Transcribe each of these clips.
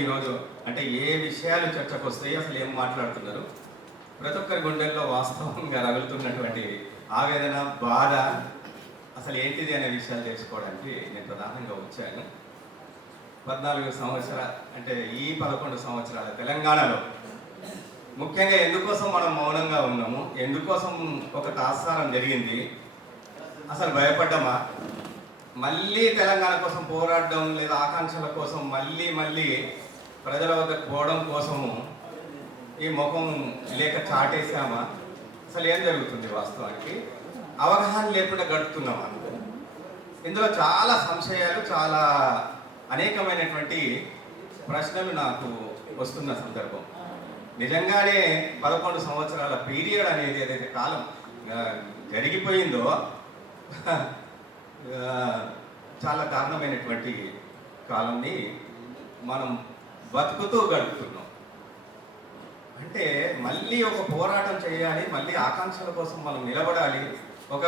ఈరోజు అంటే ఏ విషయాలు చర్చకు వస్తాయి, అసలు ఏం మాట్లాడుతున్నారు, ప్రతి ఒక్కరి గుండెల్లో వాస్తవంగా రగులుతున్నటువంటి ఆవేదన, బాధ అసలు ఏంటిది అనే విషయాలు తెలుసుకోవడానికి నేను ప్రధానంగా వచ్చాను. 14 సంవత్సరాలు అంటే ఈ 11 సంవత్సరాల తెలంగాణలో ముఖ్యంగా ఎందుకోసం మనం మౌనంగా ఉన్నాము, ఎందుకోసం ఒక తాత్సారం జరిగింది, అసలు భయపడ్డామా, మళ్ళీ తెలంగాణ కోసం పోరాడడం లేదా ఆకాంక్షల కోసం మళ్ళీ ప్రజల వద్దకు పోవడం కోసము ఈ ముఖం లేక చాటేసామా, అసలు ఏం జరుగుతుంది, వాస్తవానికి అవగాహన లేకుండా గడుపుతున్నామా? ఇందులో చాలా సంశయాలు, చాలా అనేకమైనటువంటి ప్రశ్నలు నాకు వస్తున్న సందర్భం. నిజంగానే 11 సంవత్సరాల పీరియడ్ అనేది ఏదైతే కాలం జరిగిపోయిందో చాలా దారుణమైనటువంటి కాలంని మనం బతుకుతూ గడుపుతున్నాం. అంటే మళ్ళీ ఒక పోరాటం చేయాలి, మళ్ళీ ఆకాంక్షల కోసం మనం నిలబడాలి, ఒక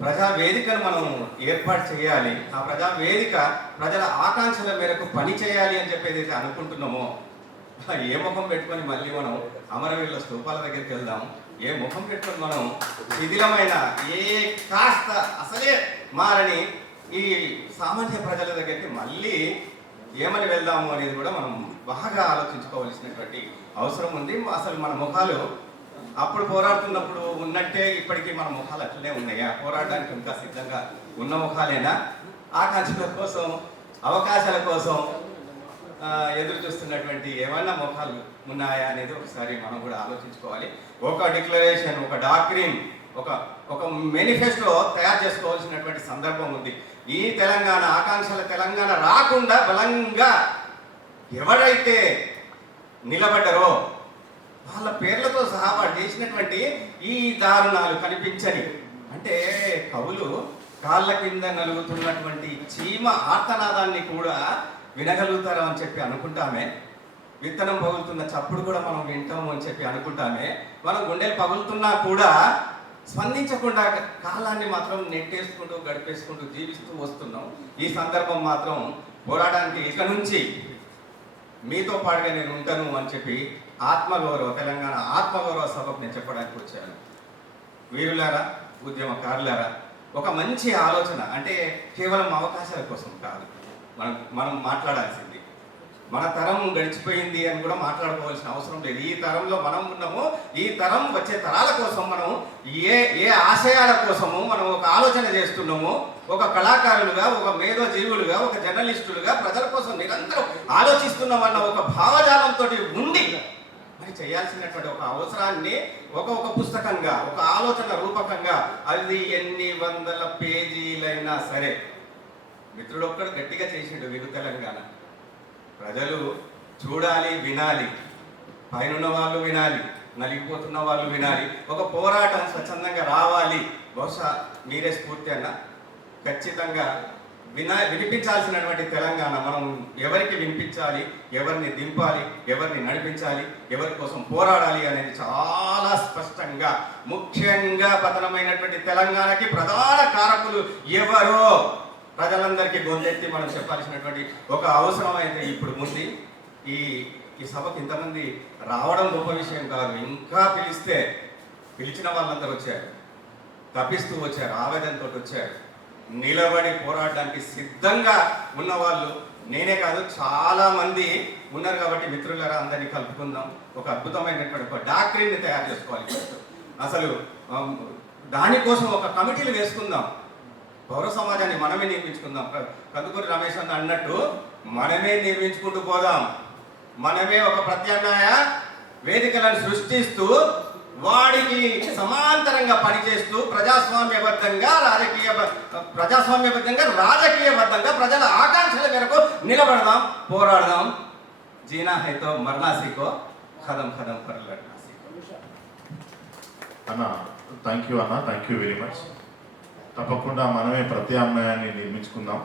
ప్రజా వేదికను మనం ఏర్పాటు చేయాలి, ఆ ప్రజా వేదిక ప్రజల ఆకాంక్షల మేరకు పని చేయాలి అని చెప్పి ఏదైతే అనుకుంటున్నామో, ఏ ముఖం పెట్టుకొని మళ్ళీ మనం అమరవీరుల స్తూపాల దగ్గరికి వెళ్దాం, ఏ ముఖం పెట్టుకొని మనం శిథిలమైన ఏ కాస్త అసలే మారని ఈ సామాన్య ప్రజల దగ్గరికి మళ్ళీ ఏమని వెళ్దాము అనేది కూడా మనం బాగా ఆలోచించుకోవాల్సినటువంటి అవసరం ఉంది. అసలు మన ముఖాలు అప్పుడు పోరాడుతున్నప్పుడు ఉన్నట్టే ఇప్పటికీ మన ముఖాలు అట్లనే ఉన్నాయా? పోరాడడానికి ఇంకా సిద్ధంగా ఉన్న ముఖాలేనా? ఆకాంక్షల కోసం, అవకాశాల కోసం ఎదురు చూస్తున్నటువంటి ఏమైనా ముఖాలు ఉన్నాయా అనేది ఒకసారి మనం కూడా ఆలోచించుకోవాలి. ఒక డిక్లరేషన్, ఒక డాక్ట్రిన్, ఒక మేనిఫెస్టో తయారు చేసుకోవాల్సినటువంటి సందర్భం ఉంది. ఈ తెలంగాణ ఆకాంక్షల తెలంగాణ రాకుండా బలంగా ఎవరైతే నిలబడ్డారో వాళ్ళ పేర్లతో సహా వాడు చేసినటువంటి ఈ దారుణాలు కనిపించని, అంటే కవులు కాళ్ళ కింద నలుగుతున్నటువంటి చీమ ఆర్తనాదాన్ని కూడా వినగలుగుతారు అని చెప్పి అనుకుంటామే, విత్తనం పగులుతున్న చప్పుడు కూడా మనం వింటాము అని చెప్పి అనుకుంటామే, మనం గుండెలు పగులుతున్నా కూడా స్పందించకుండా కాలాన్ని మాత్రం నెట్టేసుకుంటూ గడిపేసుకుంటూ జీవిస్తూ వస్తున్నాం. ఈ సందర్భం మాత్రం పోరాటానికి ఇక నుంచి మీతో పాటుగా నేను ఉంటాను అని చెప్పి ఆత్మగౌరవ, తెలంగాణ ఆత్మగౌరవ సభకు నేను చెప్పడానికి వచ్చాను. వీరులారా, ఉద్యమకారులారా, ఒక మంచి ఆలోచన, అంటే కేవలం అవకాశాల కోసం కాదు మనం మాట్లాడాల్సింది. మన తరం గడిచిపోయింది అని కూడా మాట్లాడుకోవాల్సిన అవసరం లేదు. ఈ తరంలో మనం ఉన్నాము, ఈ తరం వచ్చే తరాల కోసం మనం ఏ ఆశయాల కోసము మనం ఒక ఆలోచన చేస్తున్నాము, ఒక కళాకారులుగా, ఒక మేధో జీవులుగా, ఒక జర్నలిస్టులుగా ప్రజల కోసం నిరంతరం ఆలోచిస్తున్నామన్న ఒక భావజాలంతో ఉండి మరి చేయాల్సినటువంటి ఒక అవసరాన్ని ఒక పుస్తకంగా, ఒక ఆలోచన రూపకంగా, అది ఎన్ని వందల పేజీలైనా సరే, మిత్రుడు ఒక్కడు గట్టిగా చేసిండు, వీరు తెలంగాణ ప్రజలు చూడాలి, వినాలి, పైన వాళ్ళు వినాలి, నలిగిపోతున్న వాళ్ళు వినాలి, ఒక పోరాటం స్వచ్ఛందంగా రావాలి. బహుశా మీరే స్ఫూర్తి అన్న, ఖచ్చితంగా వినిపించాల్సినటువంటి తెలంగాణ మనం ఎవరికి వినిపించాలి, ఎవరిని దింపాలి, ఎవరిని నడిపించాలి, ఎవరి కోసం పోరాడాలి అనేది చాలా స్పష్టంగా, ముఖ్యంగా పతనమైనటువంటి తెలంగాణకి ప్రధాన కారకులు ఎవరో ప్రజలందరికీ గొంతెత్తి మనం చెప్పాల్సినటువంటి ఒక అవసరం అయితే ఇప్పుడు ఉంది. ఈ సభకు ఇంతమంది రావడం గొప్ప విషయం కాదు, ఇంకా పిలిచిన వాళ్ళందరూ వచ్చారు, తప్పిస్తూ వచ్చారు, ఆవేదనతో వచ్చారు, నిలబడి పోరాడడానికి సిద్ధంగా ఉన్నవాళ్ళు నేనే కాదు చాలా మంది ఉన్నారు. కాబట్టి మిత్రులారా, అందరినీ కలుపుకుందాం, ఒక అద్భుతమైనటువంటి ఒక డాక్టరీని తయారు చేసుకోవాలి. అసలు దానికోసం ఒక కమిటీలు వేసుకుందాం, పౌర సమాజాన్ని మనమే నిర్మించుకుందాం. కందుకూరి రమేష్ అన్న అన్నట్టు మనమే నిర్మించుకుంటూ పోదాం, మనమే ఒక ప్రత్యామ్నాయ వేదికలను సృష్టిస్తూ వాడికి సమాంతరంగా పనిచేస్తూ ప్రజాస్వామ్యబద్ధంగా రాజకీయబద్ధంగా ప్రజల ఆకాంక్షల మేరకు నిలబడదాం, పోరాడదాం. జీనా హైతో మరణాసికో ఖదం ఖదం పర్ లడ్నాసికో. అన్న థ్యాంక్ యూ అన్న, థ్యాంక్ యూ వెరీ మచ్. తప్పకుండా మనమే ప్రత్యామ్నాయాన్ని నిర్మించుకుందాం.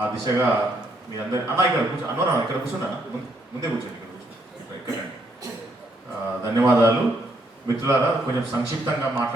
ఆ దిశగా మీ అందరి అన్న ఇక్కడ అన్నోరా ఇక్కడ కూర్చున్నా, ముందే కూర్చోండి, ఇక్కడ కూర్చోండి, ఇక్కడ ధన్యవాదాలు. మిత్రులారా, కొంచెం సంక్షిప్తంగా మాట్లాడు.